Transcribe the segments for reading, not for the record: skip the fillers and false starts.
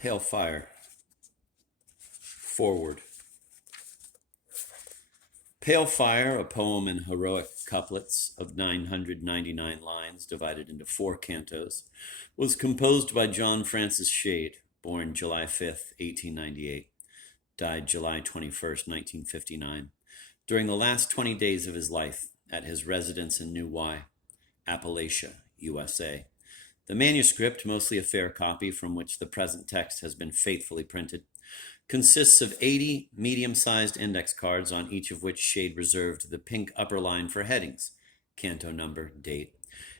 Pale Fire. Foreword. Pale Fire, a poem in heroic couplets of 999 lines divided into 4 cantos, was composed by John Francis Shade, born July 5, 1898, died July 21, 1959, during the last 20 days of his life at his residence in New Wye, Appalachia, USA. The manuscript, mostly a fair copy from which the present text has been faithfully printed, consists of 80 medium-sized index cards on each of which Shade reserved the pink upper line for headings, canto number, date,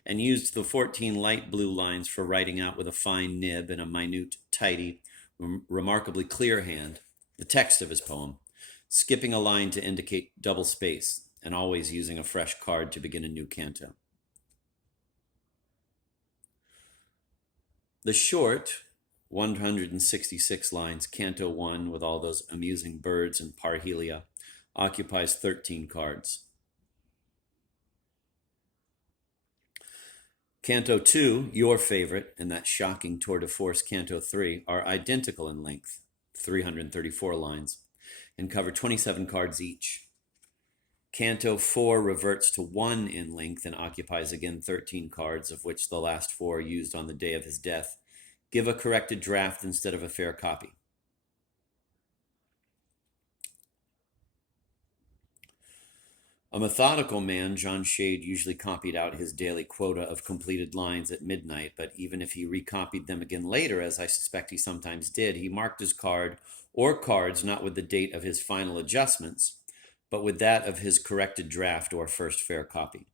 and used the 14 light blue lines for writing out with a fine nib and a minute, tidy, remarkably clear hand the text of his poem, skipping a line to indicate double space, and always using a fresh card to begin a new canto. The short, 166 lines, Canto 1, with all those amusing birds and parhelia, occupies 13 cards. Canto 2, your favorite, and that shocking tour de force Canto 3, are identical in length, 334 lines, and cover 27 cards each. Canto 4 reverts to 1 in length and occupies again 13 cards, of which the last 4 used on the day of his death give a corrected draft instead of a fair copy. A methodical man, John Shade usually copied out his daily quota of completed lines at midnight, but even if he recopied them again later, as I suspect he sometimes did, he marked his card or cards not with the date of his final adjustments, but with that of his corrected draft or first fair copy.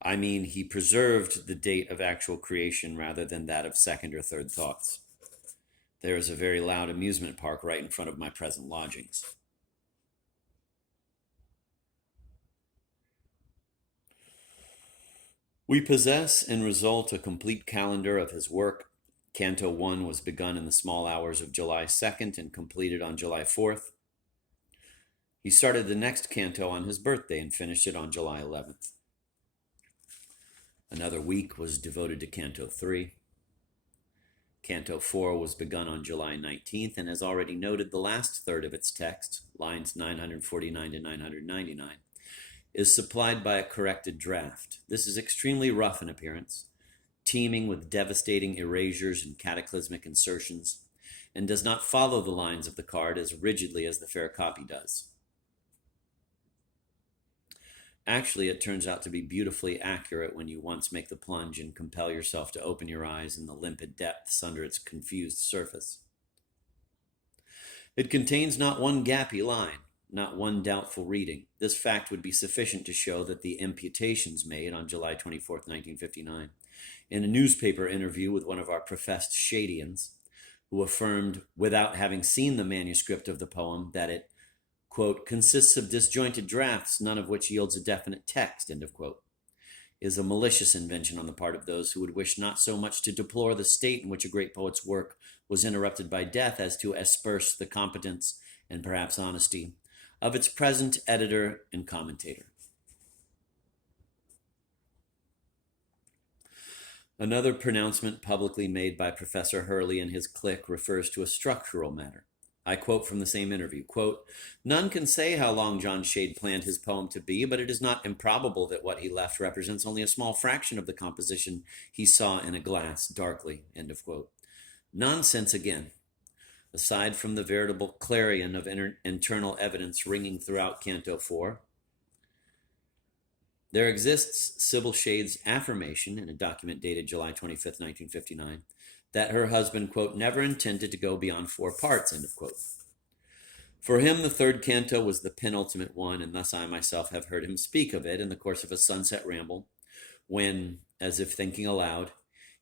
I mean, he preserved the date of actual creation rather than that of second or third thoughts. There is a very loud amusement park right in front of my present lodgings. We possess and result a complete calendar of his work. Canto 1 was begun in the small hours of July 2nd and completed on July 4th. He started the next canto on his birthday and finished it on July 11th. Another week was devoted to Canto 3. Canto 4 was begun on July 19th, and as already noted, the last third of its text, lines 949 to 999, is supplied by a corrected draft. This is extremely rough in appearance, teeming with devastating erasures and cataclysmic insertions, and does not follow the lines of the card as rigidly as the fair copy does. Actually, it turns out to be beautifully accurate when you once make the plunge and compel yourself to open your eyes in the limpid depths under its confused surface. It contains not one gappy line, not one doubtful reading. This fact would be sufficient to show that the imputations made on July 24, 1959, in a newspaper interview with one of our professed Shadians, who affirmed, without having seen the manuscript of the poem, that it, quote, consists of disjointed drafts, none of which yields a definite text, end of quote, is a malicious invention on the part of those who would wish not so much to deplore the state in which a great poet's work was interrupted by death as to asperse the competence and perhaps honesty of its present editor and commentator. Another pronouncement publicly made by Professor Hurley and his clique refers to a structural matter. I quote from the same interview, quote, none can say how long John Shade planned his poem to be, but it is not improbable that what he left represents only a small fraction of the composition he saw in a glass darkly, end of quote. Nonsense again. Aside from the veritable clarion of internal evidence ringing throughout Canto 4, there exists Sybil Shade's affirmation in a document dated July 25th, 1959, that her husband, quote, never intended to go beyond 4 parts, end of quote. For him, the third canto was the penultimate one, and thus I myself have heard him speak of it in the course of a sunset ramble, when, as if thinking aloud,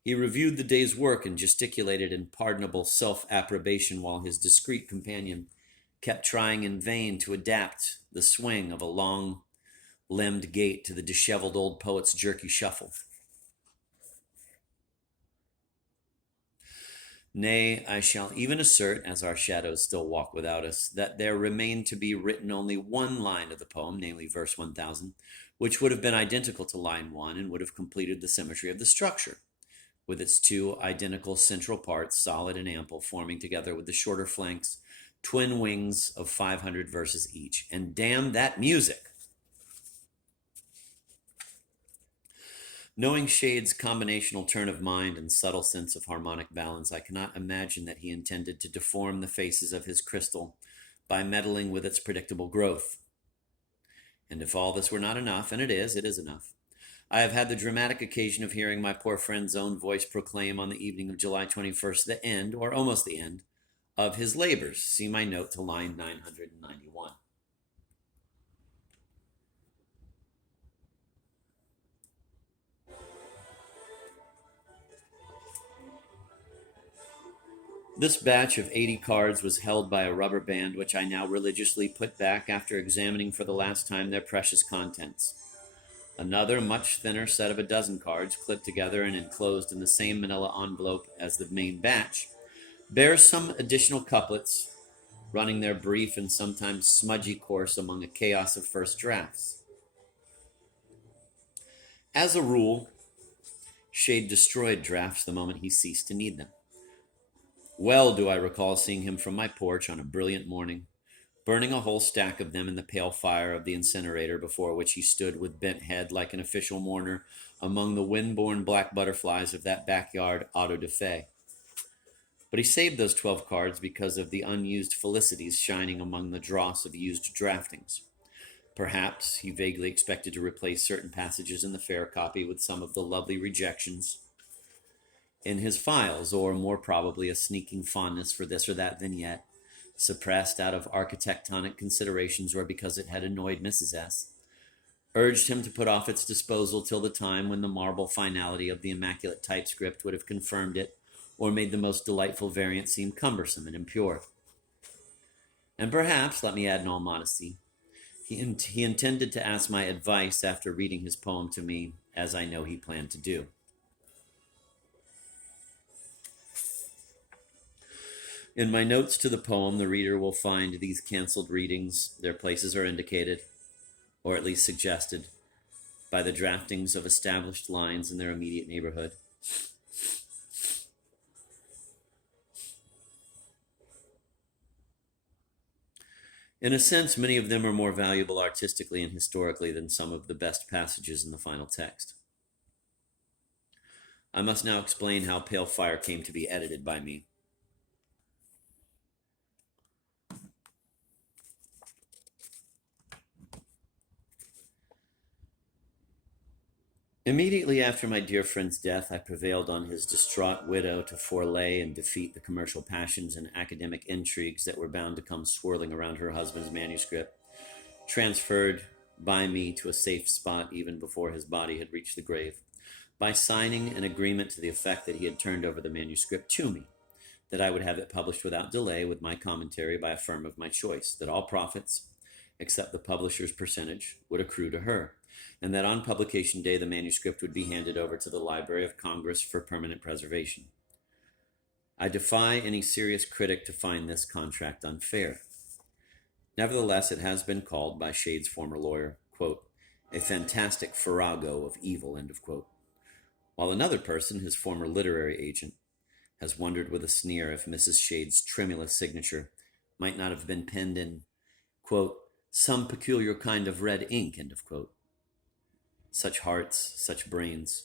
he reviewed the day's work and gesticulated in pardonable self-approbation while his discreet companion kept trying in vain to adapt the swing of a long-limbed gait to the disheveled old poet's jerky shuffle. Nay, I shall even assert, as our shadows still walk without us, that there remained to be written only one line of the poem, namely verse 1000, which would have been identical to line 1 and would have completed the symmetry of the structure, with its two identical central parts, solid and ample, forming together with the shorter flanks, twin wings of 500 verses each. And damn that music! Knowing Shade's combinational turn of mind and subtle sense of harmonic balance, I cannot imagine that he intended to deform the faces of his crystal by meddling with its predictable growth. And if all this were not enough, and it is enough, I have had the dramatic occasion of hearing my poor friend's own voice proclaim on the evening of July 21st the end, or almost the end, of his labors. See my note to line 991. This batch of 80 cards was held by a rubber band, which I now religiously put back after examining for the last time their precious contents. Another, much thinner set of a dozen cards, clipped together and enclosed in the same manila envelope as the main batch, bears some additional couplets, running their brief and sometimes smudgy course among a chaos of first drafts. As a rule, Shade destroyed drafts the moment he ceased to need them. Well do I recall seeing him from my porch on a brilliant morning, burning a whole stack of them in the pale fire of the incinerator before which he stood with bent head like an official mourner among the wind-borne black butterflies of that backyard auto-da-fe. But he saved those 12 cards because of the unused felicities shining among the dross of used draftings. Perhaps he vaguely expected to replace certain passages in the fair copy with some of the lovely rejections in his files, or more probably a sneaking fondness for this or that vignette, suppressed out of architectonic considerations or because it had annoyed Mrs. S., urged him to put off its disposal till the time when the marble finality of the immaculate typescript would have confirmed it or made the most delightful variant seem cumbersome and impure. And perhaps, let me add in all modesty, he intended to ask my advice after reading his poem to me, as I know he planned to do. In my notes to the poem, the reader will find these canceled readings. Their places are indicated, or at least suggested, by the draftings of established lines in their immediate neighborhood. In a sense, many of them are more valuable artistically and historically than some of the best passages in the final text. I must now explain how Pale Fire came to be edited by me. Immediately after my dear friend's death, I prevailed on his distraught widow to forelay and defeat the commercial passions and academic intrigues that were bound to come swirling around her husband's manuscript, transferred by me to a safe spot even before his body had reached the grave, by signing an agreement to the effect that he had turned over the manuscript to me, that I would have it published without delay with my commentary by a firm of my choice, that all profits, except the publisher's percentage, would accrue to her, and that on publication day the manuscript would be handed over to the Library of Congress for permanent preservation. I defy any serious critic to find this contract unfair. Nevertheless, it has been called by Shade's former lawyer, quote, a fantastic farrago of evil, end of quote, while another person, his former literary agent, has wondered with a sneer if Mrs. Shade's tremulous signature might not have been penned in, quote, some peculiar kind of red ink, end of quote. Such hearts, such brains,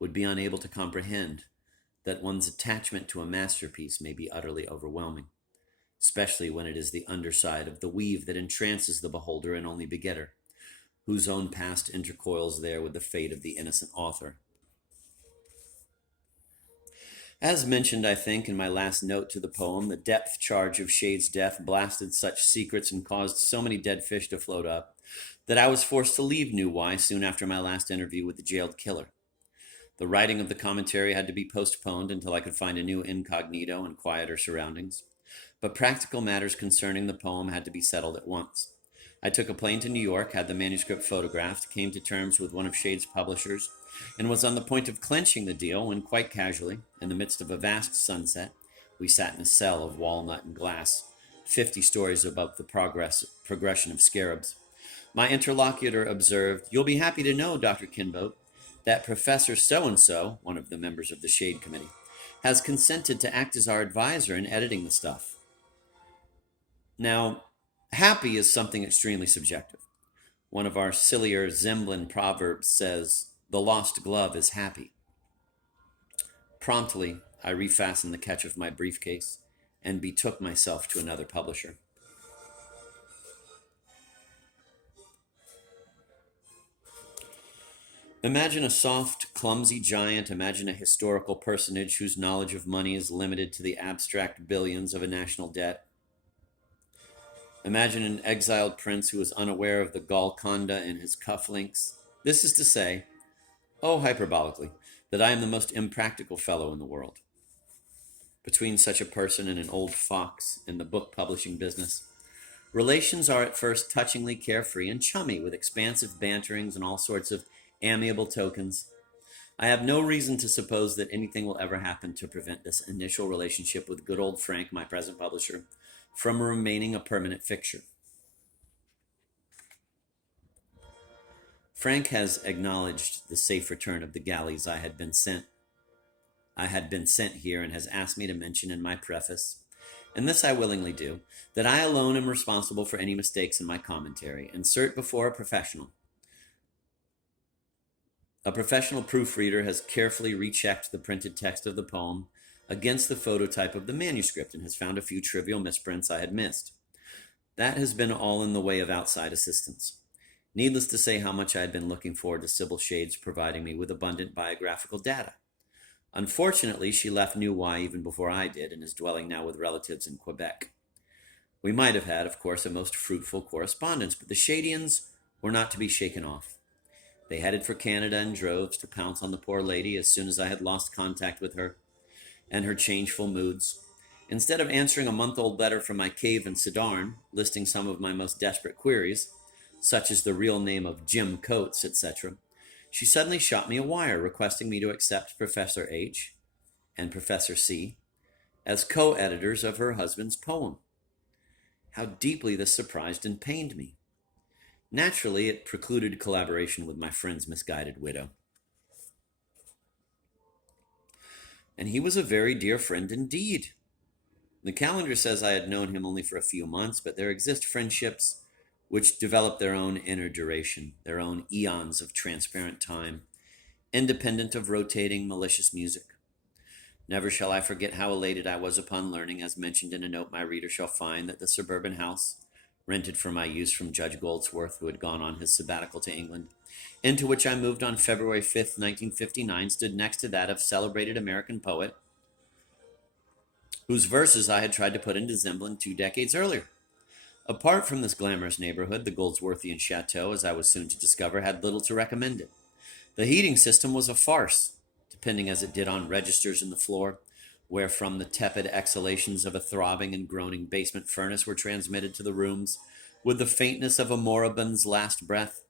would be unable to comprehend that one's attachment to a masterpiece may be utterly overwhelming, especially when it is the underside of the weave that entrances the beholder and only begetter, whose own past intercoils there with the fate of the innocent author. As mentioned, I think, in my last note to the poem, the depth charge of Shade's death blasted such secrets and caused so many dead fish to float up that I was forced to leave New Y soon after my last interview with the jailed killer. The writing of the commentary had to be postponed until I could find a new incognito and quieter surroundings, but practical matters concerning the poem had to be settled at once. I took a plane to New York, had the manuscript photographed, came to terms with one of Shade's publishers, and was on the point of clenching the deal when, quite casually, in the midst of a vast sunset, we sat in a cell of walnut and glass, 50 stories above the progression of scarabs. My interlocutor observed, "You'll be happy to know, Dr. Kinbote, that Professor so-and-so, one of the members of the Shade Committee, has consented to act as our advisor in editing the stuff. Now, happy is something extremely subjective. One of our sillier Zemblin proverbs says, "The lost glove is happy." Promptly, I refastened the catch of my briefcase and betook myself to another publisher. Imagine a soft, clumsy giant. Imagine a historical personage whose knowledge of money is limited to the abstract billions of a national debt. Imagine an exiled prince who is unaware of the Golconda in his cufflinks. This is to say, hyperbolically, that I am the most impractical fellow in the world. Between such a person and an old fox in the book publishing business, relations are at first touchingly carefree and chummy, with expansive banterings and all sorts of amiable tokens. I have no reason to suppose that anything will ever happen to prevent this initial relationship with good old Frank, my present publisher, from remaining a permanent fixture. Frank has acknowledged the safe return of the galleys I had been sent here, and has asked me to mention in my preface, and this I willingly do, that I alone am responsible for any mistakes in my commentary. Insert before a professional. A professional proofreader has carefully rechecked the printed text of the poem against the phototype of the manuscript and has found a few trivial misprints I had missed. That has been all in the way of outside assistance. Needless to say how much I had been looking forward to Sybil Shade's providing me with abundant biographical data. Unfortunately, she left New Y even before I did and is dwelling now with relatives in Quebec. We might have had, of course, a most fruitful correspondence, but the Shadians were not to be shaken off. They headed for Canada in droves to pounce on the poor lady as soon as I had lost contact with her and her changeful moods. Instead of answering a month-old letter from my cave in Sidarn, listing some of my most desperate queries, such as the real name of Jim Coates, etc., she suddenly shot me a wire requesting me to accept Professor H. and Professor C. as co-editors of her husband's poem. How deeply this surprised and pained me. Naturally, it precluded collaboration with my friend's misguided widow. And he was a very dear friend indeed. The calendar says I had known him only for a few months, but there exist friendships which develop their own inner duration, their own eons of transparent time, independent of rotating malicious music. Never shall I forget how elated I was upon learning, as mentioned in a note my reader shall find, that the suburban house, rented for my use from Judge Goldsworth, who had gone on his sabbatical to England, into which I moved on February 5th, 1959, stood next to that of celebrated American poet, whose verses I had tried to put into Zemblin 2 decades earlier. Apart from this glamorous neighborhood, the Goldsworthian chateau, as I was soon to discover, had little to recommend it. The heating system was a farce, depending as it did on registers in the floor, wherefrom the tepid exhalations of a throbbing and groaning basement furnace were transmitted to the rooms with the faintness of a moribund's last breath.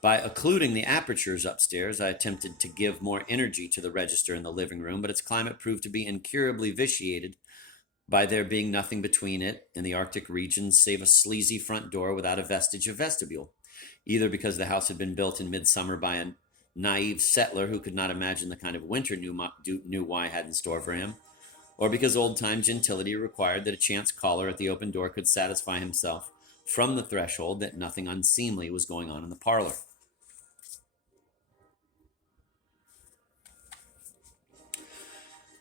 By occluding the apertures upstairs, I attempted to give more energy to the register in the living room, but its climate proved to be incurably vitiated by there being nothing between it and the Arctic regions save a sleazy front door without a vestige of vestibule, either because the house had been built in midsummer by a naive settler who could not imagine the kind of winter New Y had in store for him, or because old-time gentility required that a chance caller at the open door could satisfy himself from the threshold that nothing unseemly was going on in the parlor.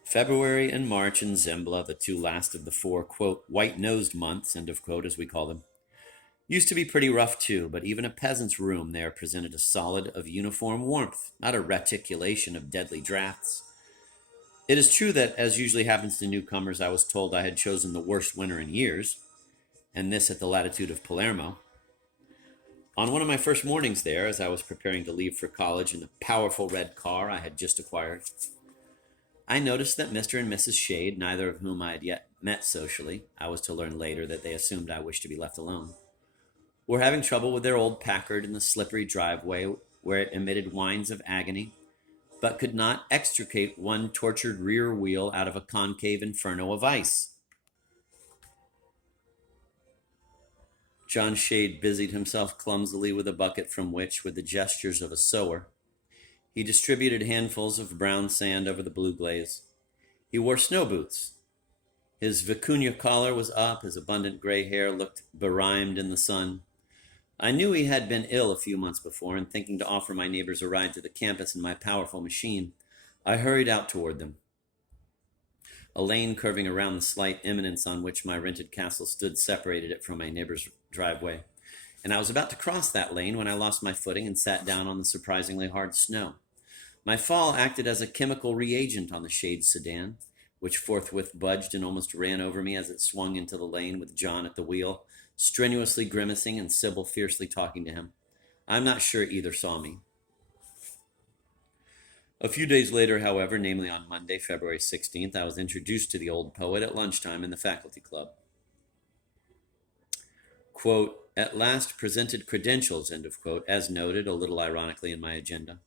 February and March in Zembla, the 2 last of the 4, quote, white-nosed months, end of quote, as we call them, used to be pretty rough too, but even a peasant's room there presented a solid of uniform warmth, not a reticulation of deadly drafts. It is true that, as usually happens to newcomers, I was told I had chosen the worst winter in years, and this at the latitude of Palermo. On one of my first mornings there, as I was preparing to leave for college in the powerful red car I had just acquired, I noticed that Mr. and Mrs. Shade, neither of whom I had yet met socially, I was to learn later that they assumed I wished to be left alone, were having trouble with their old Packard in the slippery driveway where it emitted whines of agony, but could not extricate one tortured rear wheel out of a concave inferno of ice. John Shade busied himself clumsily with a bucket from which, with the gestures of a sower, He distributed handfuls of brown sand over the blue glaze. He wore snow boots. His vicuña collar was up, his abundant gray hair looked berimed in the sun. I knew he had been ill a few months before, and thinking to offer my neighbors a ride to the campus in my powerful machine, I hurried out toward them. A lane curving around the slight eminence on which my rented castle stood separated it from my neighbor's driveway, and I was about to cross that lane when I lost my footing and sat down on the surprisingly hard snow. My fall acted as a chemical reagent on the Shade sedan, which forthwith budged and almost ran over me as it swung into the lane with John at the wheel, strenuously grimacing and Sybil fiercely talking to him. I'm not sure either saw me. A few days later, however, namely on Monday, February 16th, I was introduced to the old poet at lunchtime in the faculty club. Quote, at last presented credentials, end of quote, as noted a little ironically in my agenda.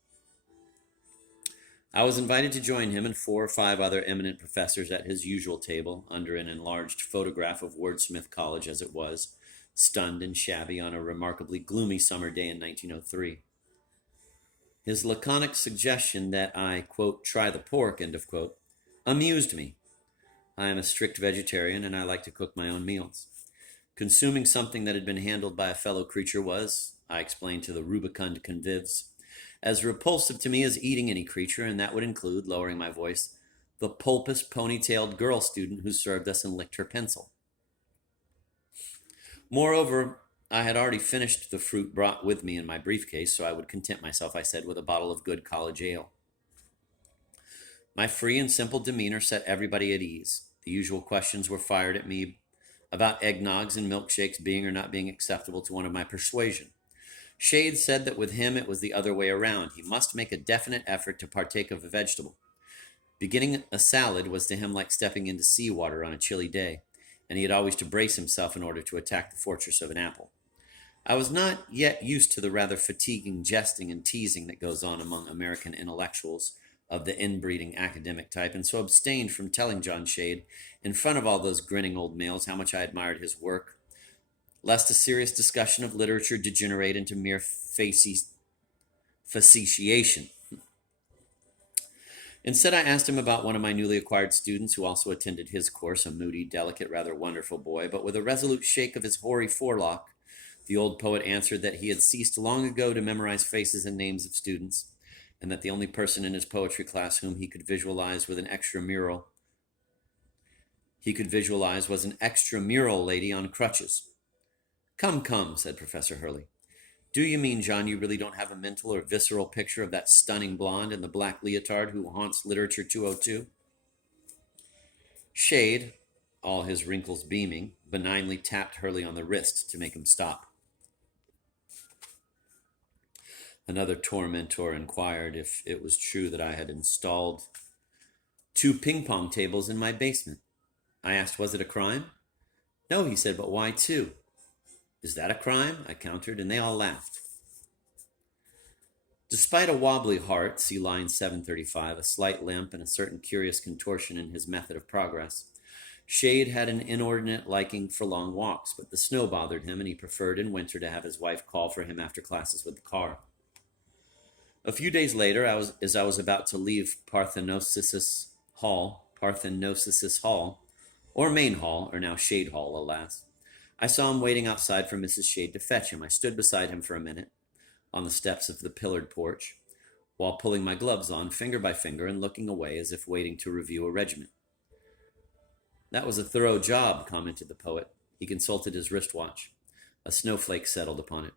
I was invited to join him and 4 or 5 other eminent professors at his usual table under an enlarged photograph of Wordsmith College as it was, stunned and shabby on a remarkably gloomy summer day in 1903. His laconic suggestion that I, quote, try the pork, end of quote, amused me. I am a strict vegetarian and I like to cook my own meals. Consuming something that had been handled by a fellow creature was, I explained to the rubicund convives, as repulsive to me as eating any creature, and that would include, lowering my voice, the pulpous, pony-tailed girl student who served us and licked her pencil. Moreover, I had already finished the fruit brought with me in my briefcase, so I would content myself, I said, with a bottle of good college ale. My free and simple demeanor set everybody at ease. The usual questions were fired at me about eggnogs and milkshakes being or not being acceptable to one of my persuasion. Shade said that with him it was the other way around. He must make a definite effort to partake of a vegetable. Beginning a salad was to him like stepping into seawater on a chilly day, and he had always to brace himself in order to attack the fortress of an apple. I was not yet used to the rather fatiguing jesting and teasing that goes on among American intellectuals of the inbreeding academic type, and so abstained from telling John Shade, in front of all those grinning old males, how much I admired his work, lest a serious discussion of literature degenerate into mere facetiation. Instead, I asked him about one of my newly acquired students who also attended his course, a moody, delicate, rather wonderful boy, but with a resolute shake of his hoary forelock, the old poet answered that he had ceased long ago to memorize faces and names of students, and that the only person in his poetry class whom he could visualize was an extramural lady on crutches. Come, come, said Professor Hurley. Do you mean, John, you really don't have a mental or visceral picture of that stunning blonde in the black leotard who haunts Literature 202? Shade, all his wrinkles beaming, benignly tapped Hurley on the wrist to make him stop. Another tormentor inquired if it was true that I had installed 2 ping-pong tables in my basement. I asked, was it a crime? No, he said, but why 2? Is that a crime? I countered, and they all laughed. Despite a wobbly heart, see line 735, a slight limp, and a certain curious contortion in his method of progress, Shade had an inordinate liking for long walks, but the snow bothered him, and he preferred in winter to have his wife call for him after classes with the car. A few days later, as I was about to leave Parthenosis Hall, or Main Hall, or now Shade Hall, alas, I saw him waiting outside for Mrs. Shade to fetch him. I stood beside him for a minute on the steps of the pillared porch, while pulling my gloves on, finger by finger, and looking away as if waiting to review a regiment. That was a thorough job, commented the poet. He consulted his wristwatch. A snowflake settled upon it.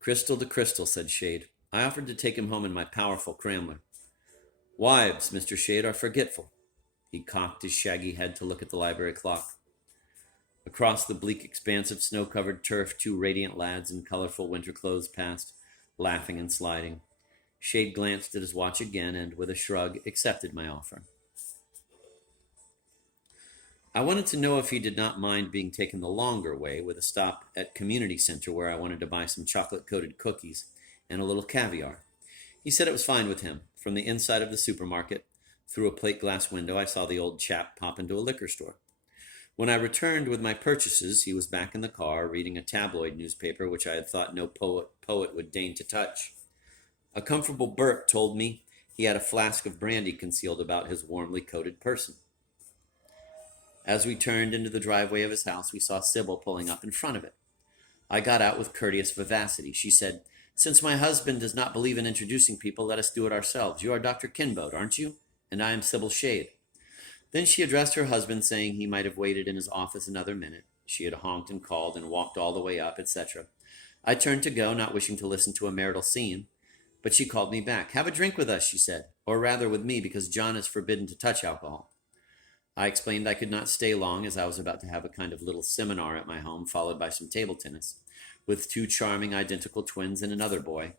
Crystal to crystal, said Shade. I offered to take him home in my powerful Cramler. Wives, Mr. Shade, are forgetful. He cocked his shaggy head to look at the library clock. Across the bleak expanse of snow-covered turf, 2 radiant lads in colorful winter clothes passed, laughing and sliding. Shade glanced at his watch again and, with a shrug, accepted my offer. I wanted to know if he did not mind being taken the longer way, with a stop at Community Center where I wanted to buy some chocolate-coated cookies and a little caviar. He said it was fine with him. From the inside of the supermarket, through a plate glass window, I saw the old chap pop into a liquor store. When I returned with my purchases, he was back in the car, reading a tabloid newspaper which I had thought no poet would deign to touch. A comfortable Burke told me he had a flask of brandy concealed about his warmly coated person. As we turned into the driveway of his house, we saw Sybil pulling up in front of it. I got out with courteous vivacity. She said, "Since my husband does not believe in introducing people, let us do it ourselves. You are Dr. Kinbote, aren't you? And I am Sybil Shade." Then she addressed her husband, saying he might have waited in his office another minute. She had honked and called and walked all the way up, etc. I turned to go, not wishing to listen to a marital scene, but she called me back. "Have a drink with us," she said, "or rather with me, because John is forbidden to touch alcohol." I explained I could not stay long, as I was about to have a kind of little seminar at my home, followed by some table tennis, with two charming identical twins and another boy.